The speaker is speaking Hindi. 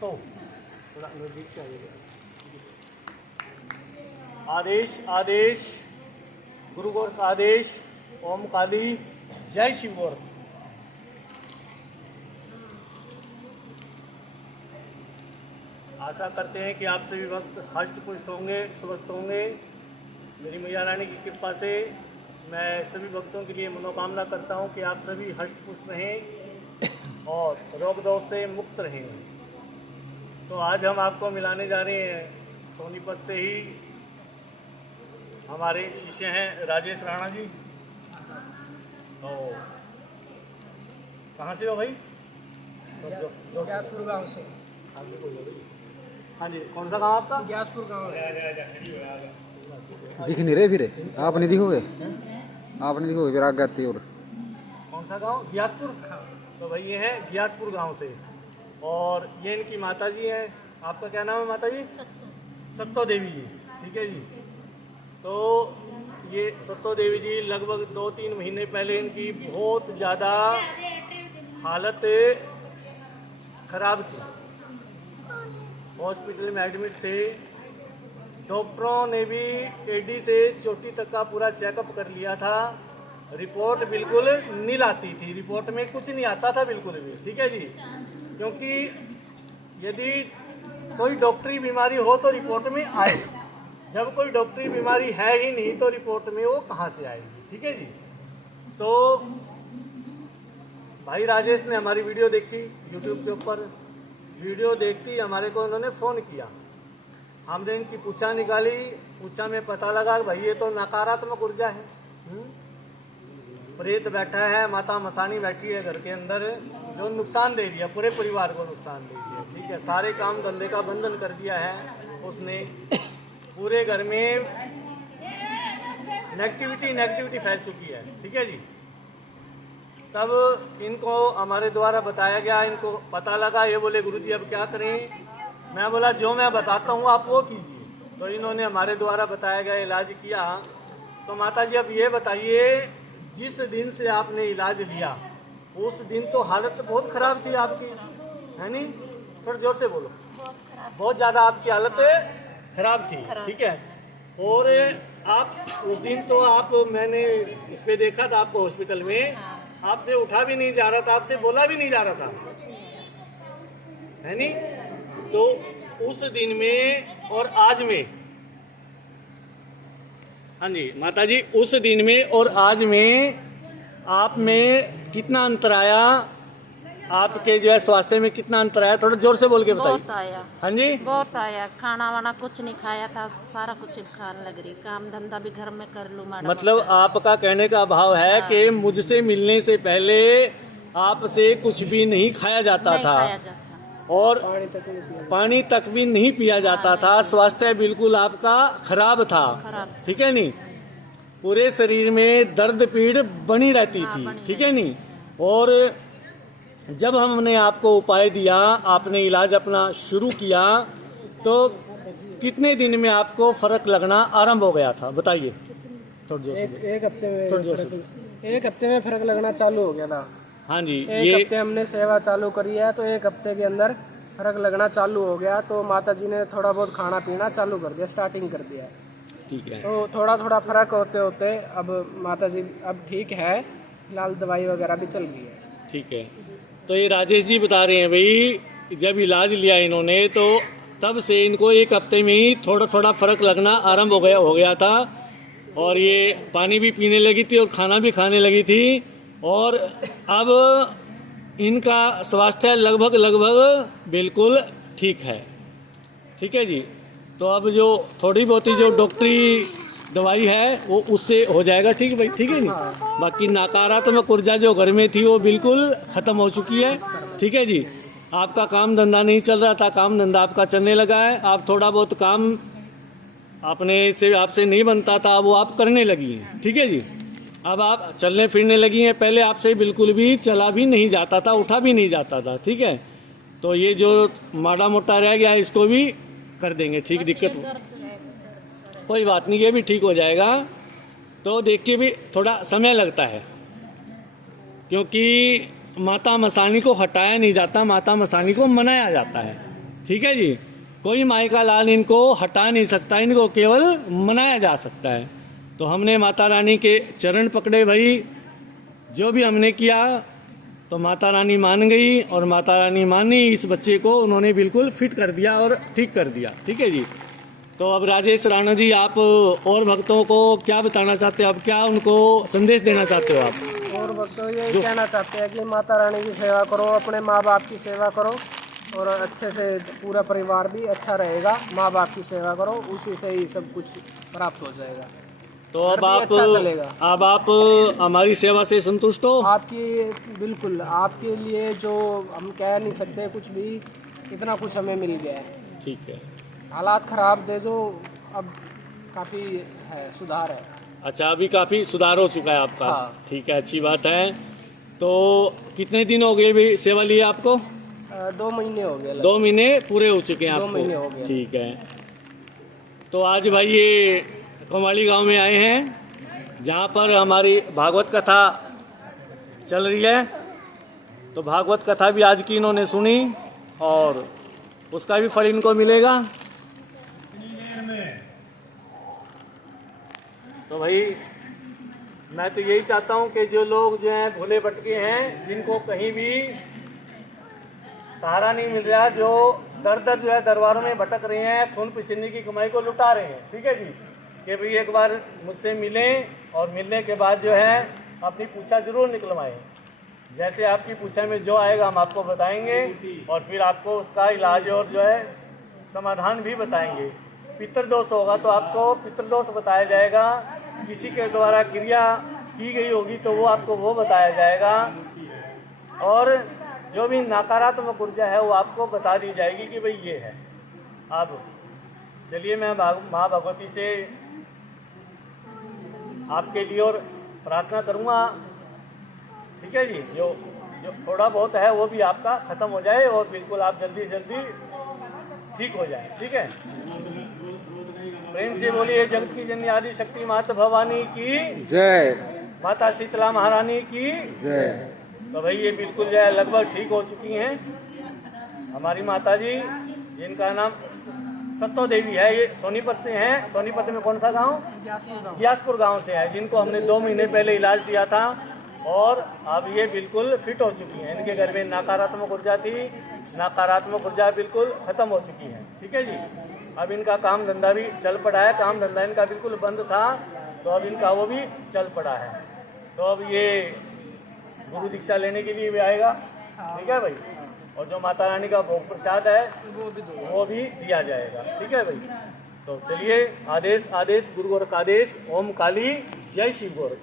तो थोड़ा नजदीक से आइएगा। आदेश आदेश, गुरु गोरख आदेश, ओम काली, जय शिव गोरख। आशा करते हैं कि आप सभी भक्त हष्ट पुष्ट होंगे, स्वस्थ होंगे। मेरी मैया रानी की कृपा से मैं सभी भक्तों के लिए मनोकामना करता हूं कि आप सभी हष्ट पुष्ट रहें और रोग दोष से मुक्त रहें। तो आज हम आपको मिलाने जा रहे हैं सोनीपत से ही हमारे शिष्य हैं राजेश राणा जी। तो कहाँ से हो भाई? ग्यासपुर गांव से। हाँ जी, कौन सा गांव आपका? ग्यासपुर गांव है। दिख नहीं रहे फिर आप नहीं दिखोगे, आप नहीं दिखोगे फिर आगे आती और कौन सा गांव? ग्यासपुर। तो भाई ये है ग्यासपुर गांव से और ये इनकी माता जी हैं। आपका क्या नाम है माता जी? सत्तो देवी जी। ठीक है जी। तो ये सत्तो देवी जी लगभग 2-3 महीने पहले इनकी बहुत ज़्यादा हालत खराब थी, हॉस्पिटल में एडमिट थे। डॉक्टरों ने भी एडी से चोटी तक का पूरा चेकअप कर लिया था, रिपोर्ट बिल्कुल नील आती थी, रिपोर्ट में कुछ नहीं आता था बिल्कुल भी। ठीक है जी। क्योंकि यदि कोई डॉक्टरी बीमारी हो तो रिपोर्ट में आए, जब कोई डॉक्टरी बीमारी है ही नहीं तो रिपोर्ट में वो कहाँ से आएगी। ठीक है जी। तो भाई राजेश ने हमारी वीडियो देखी यूट्यूब के ऊपर, वीडियो देखती हमारे को उन्होंने फ़ोन किया। हमने इनकी पूछा निकाली, पूछा में पता लगा भाई ये तो नकारात्मक ऊर्जा है। प्रेत बैठा है, माता मसानी बैठी है घर के अंदर, जो नुकसान दे दिया, पूरे परिवार को नुकसान दे दिया। ठीक है, सारे काम धंधे का बंधन कर दिया है उसने। पूरे घर में नेगेटिविटी फैल चुकी है। ठीक है जी। तब इनको हमारे द्वारा बताया गया, इनको पता लगा, ये बोले गुरुजी अब क्या करें? मैं बोला जो मैं बताता हूँ आप वो कीजिए। तो इन्होंने हमारे द्वारा बताया गया इलाज किया। तो माता जी अब ये बताइए, जिस दिन से आपने इलाज लिया उस दिन तो हालत बहुत खराब थी आपकी, है नहीं? थोड़ा जोर से बोलो। बहुत ज़्यादा आपकी हालत खराब थी। ठीक है। और आप उस दिन तो आप मैंने उस पर देखा था आपको हॉस्पिटल में, आपसे उठा भी नहीं जा रहा था, आपसे बोला भी नहीं जा रहा था, है नहीं? तो उस दिन में और आज में, हाँ जी माता जी, उस दिन में और आज में आप में कितना अंतर आया? आपके जो है स्वास्थ्य में कितना अंतर आया? थोड़ा जोर से बोल के बताइए। बहुत आया। हाँ जी, बहुत आया। खाना वाना कुछ नहीं खाया था, सारा कुछ खाने लग रही, काम धंधा भी घर में कर लूँ। मतलब आपका कहने का भाव है कि मुझसे मिलने से पहले आपसे कुछ भी नहीं खाया जाता था और पानी तक भी नहीं पिया जाता था। स्वास्थ्य बिल्कुल आपका खराब था। ठीक है नहीं? पूरे शरीर में दर्द पीड़ बनी रहती थी। ठीक है नहीं? और जब हमने आपको उपाय दिया, आपने इलाज अपना शुरू किया, तो कितने दिन में आपको फर्क लगना आरंभ हो गया था? बताइए थोड़ा जोर से। एक हफ्ते में फर्क लगना चालू हो गया था। हाँ जी। एक हफ्ते हमने सेवा चालू करी है तो एक हफ्ते के अंदर फर्क लगना चालू हो गया। तो माता जी ने थोड़ा बहुत खाना पीना चालू कर दिया, स्टार्टिंग कर दिया। ठीक है। तो थोड़ा थोड़ा फर्क होते होते अब माता जी अब ठीक है, फिलहाल दवाई वगैरह भी चल रही है। ठीक है। तो ये राजेश जी बता रहे हैं भाई, जब इलाज लिया इन्होंने तो तब से इनको एक हफ्ते में ही थोड़ा थोड़ा फर्क लगना आरंभ हो गया था और ये पानी भी पीने लगी थी और खाना भी खाने लगी थी और अब इनका स्वास्थ्य लगभग बिल्कुल ठीक है। ठीक है जी। तो अब जो थोड़ी बहुत ही जो डॉक्टरी दवाई है वो उससे हो जाएगा ठीक भाई। ठीक है नहीं? बाकी नकारात्मक ऊर्जा जो घर में थी वो बिल्कुल ख़त्म हो चुकी है। ठीक है जी। आपका काम धंधा नहीं चल रहा था, काम धंधा आपका चलने लगा है। आप थोड़ा बहुत काम आपसे नहीं बनता था, वो आप करने लगी हैं। ठीक है जी। अब आप चलने फिरने लगी हैं। पहले आपसे बिल्कुल भी चला भी नहीं जाता था, उठा भी नहीं जाता था। ठीक है। तो ये जो माड़ा मोटा रह गया इसको भी कर देंगे ठीक। दिक्कत कोई बात नहीं, ये भी ठीक हो जाएगा। तो देखिए भी थोड़ा समय लगता है क्योंकि माता मसानी को हटाया नहीं जाता, माता मसानी को मनाया जाता है। ठीक है जी। कोई माई का लाल इनको हटा नहीं सकता, इनको केवल मनाया जा सकता है। तो हमने माता रानी के चरण पकड़े भाई, जो भी हमने किया तो माता रानी मान गई, और माता रानी मानी, इस बच्चे को उन्होंने बिल्कुल फिट कर दिया और ठीक कर दिया। ठीक है जी। तो अब राजेश राणा जी, आप और भक्तों को क्या बताना चाहते हो, अब क्या उनको संदेश देना चाहते हो आप? और भक्तों ये कहना चाहते हैं कि माता रानी की सेवा करो, अपने माँ बाप की सेवा करो, और अच्छे से पूरा परिवार भी अच्छा रहेगा। माँ बाप की सेवा करो, उसी से ही सब कुछ प्राप्त हो जाएगा। तो अब घर भी अच्छा चलेगा। अब आप हमारी सेवा से संतुष्ट हो? आपकी बिल्कुल, आपके लिए जो हम कह नहीं सकते कुछ भी, इतना कुछ हमें मिल गया है। ठीक है। हालात खराब थे जो अब काफ़ी है, सुधार है। अच्छा, अभी काफ़ी सुधार हो चुका है आपका। हाँ। ठीक है, अच्छी बात है। तो कितने दिन हो गए भी सेवा लिए आपको? 2 महीने हो गए। 2 महीने पूरे हो चुके हैं 2 आपको? महीने हो गए। ठीक है। तो आज भाई ये कोमाली गांव में आए हैं, जहां पर हमारी भागवत कथा चल रही है। तो भागवत कथा भी आज की इन्होंने सुनी, और उसका भी फल इनको मिलेगा। तो भाई मैं तो यही चाहता हूँ कि जो लोग जो हैं भूले भटके हैं, जिनको कहीं भी सहारा नहीं मिल रहा, जो दर दर जो है दरबारों में भटक रहे हैं, खून पसीने की कमाई को लुटा रहे हैं, ठीक है जी, कि भाई एक बार मुझसे मिलें, और मिलने के बाद जो है अपनी पूछा जरूर निकलवाएं। जैसे आपकी पूछा में जो आएगा हम आपको बताएंगे, और फिर आपको उसका इलाज और जो है समाधान भी बताएंगे। पितृदोष होगा तो आपको पितृदोष बताया जाएगा, किसी के द्वारा क्रिया की गई होगी तो वो आपको वो बताया जाएगा, और जो भी नकारात्मक ऊर्जा है वो आपको बता दी जाएगी कि भाई ये है। अब चलिए मैं माँ भगवती से आपके लिए और प्रार्थना करूँगा, ठीक है जी। जो थोड़ा बहुत है वो भी आपका खत्म हो जाए, और बिल्कुल आप जल्दी से जल्दी ठीक हो जाए, ठीक है। प्रेम से बोलिए जगत की जननी आदि शक्ति माता भवानी की जय। माता शीतला महारानी की जय। तो भाई ये बिल्कुल जो है लगभग ठीक हो चुकी हैं हमारी माता जी, जिनका नाम सत्तो देवी है। ये सोनीपत से हैं। सोनीपत में कौन सा गांव? ग्यासपुर गांव से है, जिनको हमने 2 महीने पहले इलाज दिया था, और अब ये बिल्कुल फिट हो चुकी हैं। इनके घर में नकारात्मक ऊर्जा थी, नकारात्मक ऊर्जा बिल्कुल खत्म हो चुकी है, ठीक है जी। अब इनका काम धंधा भी चल पड़ा है। काम धंधा इनका बिल्कुल बंद था, तो अब इनका वो भी चल पड़ा है। तो अब ये गुरु दीक्षा लेने के लिए भी आएगा, ठीक है भाई। और जो माता रानी का भोग प्रसाद है वो भी दिया जाएगा, ठीक है भाई। तो चलिए, आदेश आदेश गुरु गोरख आदेश। ओम काली जय शिव गोरख।